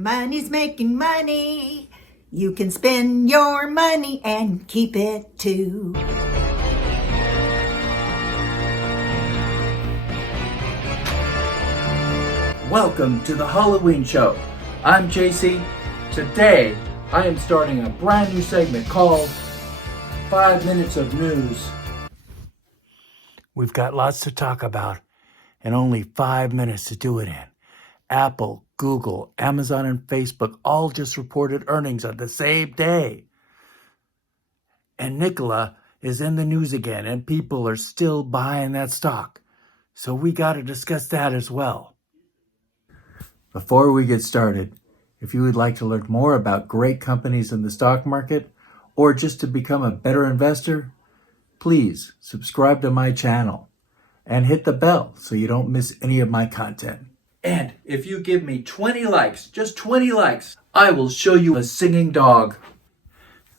money's making money. You can spend your money and keep it too. Welcome to the Halloween show. I'm JC. Today, I am starting a brand new segment called 5 Minutes of News. We've got lots to talk about and only 5 minutes to do it in. Apple, Google, Amazon, and Facebook all just reported earnings on the same day. And Nikola is in the news again, and people are still buying that stock. So we got to discuss that as well. Before we get started, if you would like to learn more about great companies in the stock market, or just to become a better investor, please subscribe to my channel and hit the bell so you don't miss any of my content. And if you give me 20 likes, just 20 likes, I will show you a singing dog.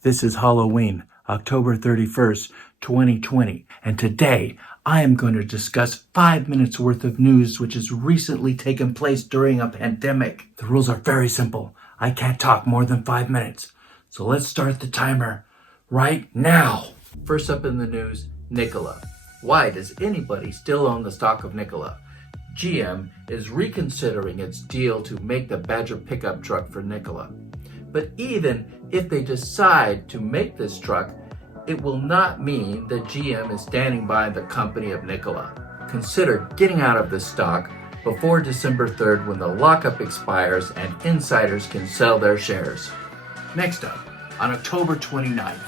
This is Halloween, October 31st, 2020, and today I am going to discuss 5 minutes worth of news which has recently taken place during a pandemic. The rules are very simple. I can't talk more than 5 minutes. So let's start the timer right now. First up in the news, Nikola. Why does anybody still own the stock of Nikola? GM is reconsidering its deal to make the Badger pickup truck for Nikola. But even if they decide to make this truck, it will not mean that GM is standing by the company of Nikola. Consider getting out of this stock before December 3rd when the lockup expires and insiders can sell their shares. Next up, on October 29th,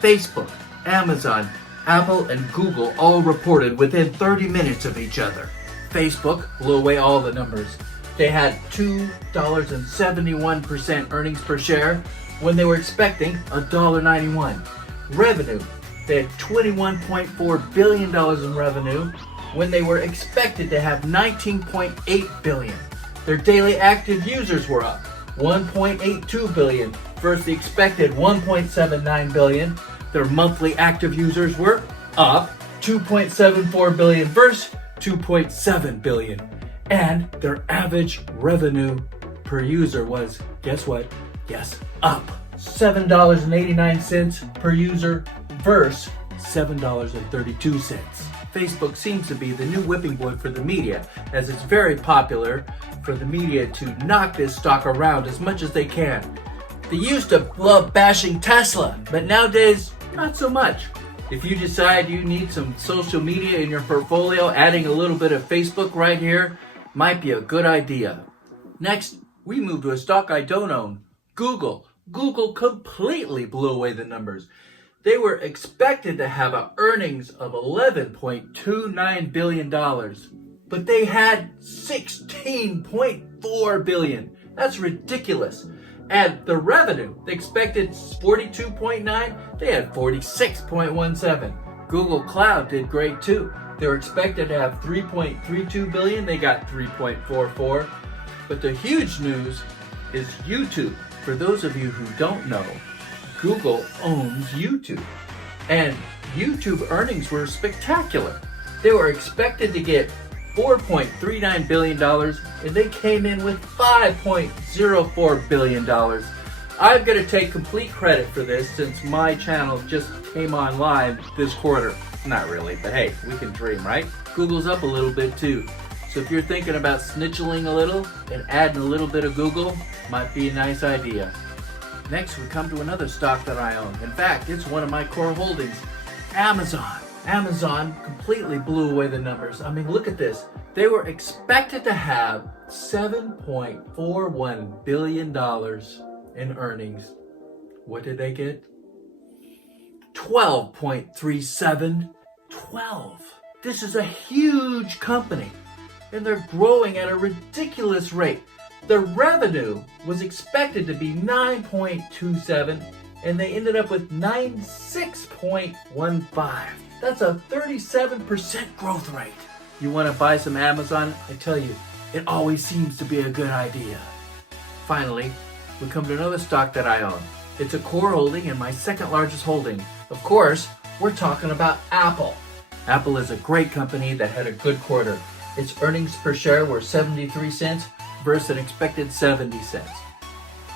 Facebook, Amazon, Apple, and Google all reported within 30 minutes of each other. Facebook blew away all the numbers. They had $2.71 earnings per share when they were expecting $1.91. Revenue, they had $21.4 billion in revenue when they were expected to have $19.8 billion. Their daily active users were up 1.82 billion versus the expected 1.79 billion. Their monthly active users were up 2.74 billion versus 2.7 billion. And their average revenue per user was, guess what? Yes, up $7.89 per user versus $7.32. Facebook seems to be the new whipping boy for the media, as it's very popular for the media to knock this stock around as much as they can. They used to love bashing Tesla, but nowadays, not so much. If you decide you need some social media in your portfolio, adding a little bit of Facebook right here might be a good idea. Next, we move to a stock I don't own, Google. Google completely blew away the numbers. They were expected to have an earnings of $11.29 billion, but they had $16.4 billion. That's ridiculous. And the revenue, they expected 42.9, they had 46.17. Google Cloud did great too. They were expected to have 3.32 billion, they got 3.44. But the huge news is YouTube. For those of you who don't know, Google owns YouTube. And YouTube earnings were spectacular. They were expected to get $4.39 billion, and they came in with $5.04 billion. I'm going to take complete credit for this since my channel just came on live this quarter. Not really, but hey, we can dream, right? Google's up a little bit too. So if you're thinking about snitchling a little and adding a little bit of Google, might be a nice idea. Next, we come to another stock that I own. In fact, it's one of my core holdings, Amazon. Amazon completely blew away the numbers. I mean, look at this. They were expected to have $7.41 billion in earnings. What did they get? 12.37. 12. This is a huge company, and they're growing at a ridiculous rate. The revenue was expected to be 9.27, and they ended up with 96.15. That's a 37% growth rate. You want to buy some Amazon? I tell you, it always seems to be a good idea. Finally, we come to another stock that I own. It's a core holding and my second largest holding. Of course, we're talking about Apple. Apple is a great company that had a good quarter. Its earnings per share were 73 cents versus an expected 70 cents.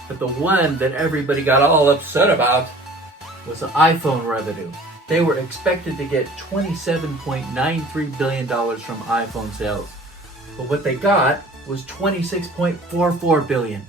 But the one that everybody got all upset about was the iPhone revenue. They were expected to get $27.93 billion from iPhone sales. But what they got was $26.44 billion.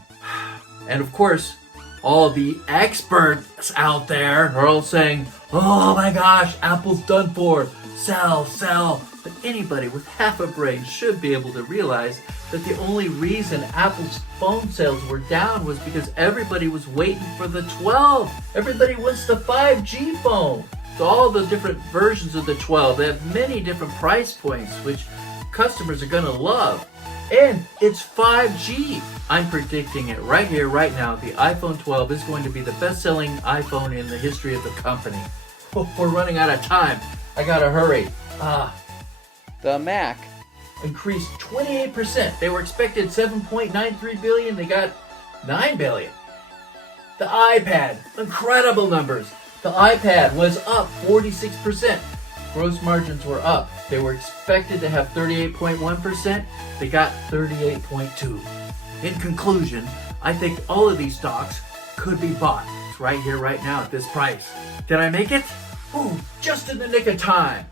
And of course, all the experts out there are all saying, oh my gosh, Apple's done for. Sell, sell. But anybody with half a brain should be able to realize that the only reason Apple's phone sales were down was because everybody was waiting for the 12. Everybody wants the 5G phone. So all the different versions of the 12, they have many different price points, which customers are going to love. And it's 5G. I'm predicting it right here, right now. The iPhone 12 is going to be the best-selling iPhone in the history of the company. Oh, we're running out of time. I gotta hurry. The Mac increased 28%. They were expected 7.93 billion. They got 9 billion. The iPad, incredible numbers. The iPad was up 46%. Gross margins were up. They were expected to have 38.1%. They got 38.2%. In conclusion, I think all of these stocks could be bought. It's right here, right now at this price. Did I make it? Ooh, just in the nick of time.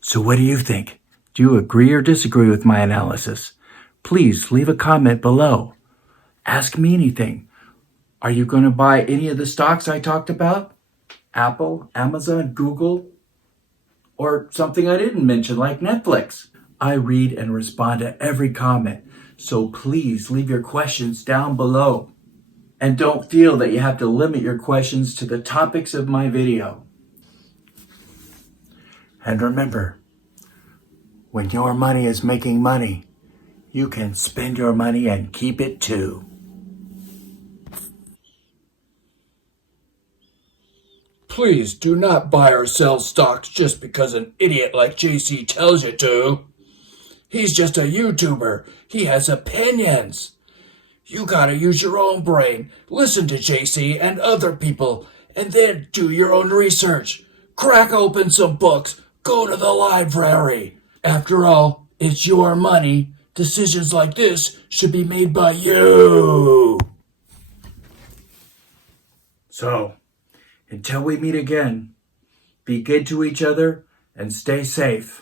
So what do you think? Do you agree or disagree with my analysis? Please leave a comment below. Ask me anything. Are you going to buy any of the stocks I talked about? Apple, Amazon, Google, or something I didn't mention like Netflix? I read and respond to every comment, so please leave your questions down below. And don't feel that you have to limit your questions to the topics of my video. And remember, when your money is making money, you can spend your money and keep it too. Please do not buy or sell stocks just because an idiot like JC tells you to. He's just a YouTuber. He has opinions. You gotta use your own brain, listen to JC and other people, and then do your own research. Crack open some books, go to the library. After all, it's your money. Decisions like this should be made by you. So, until we meet again, be good to each other and stay safe.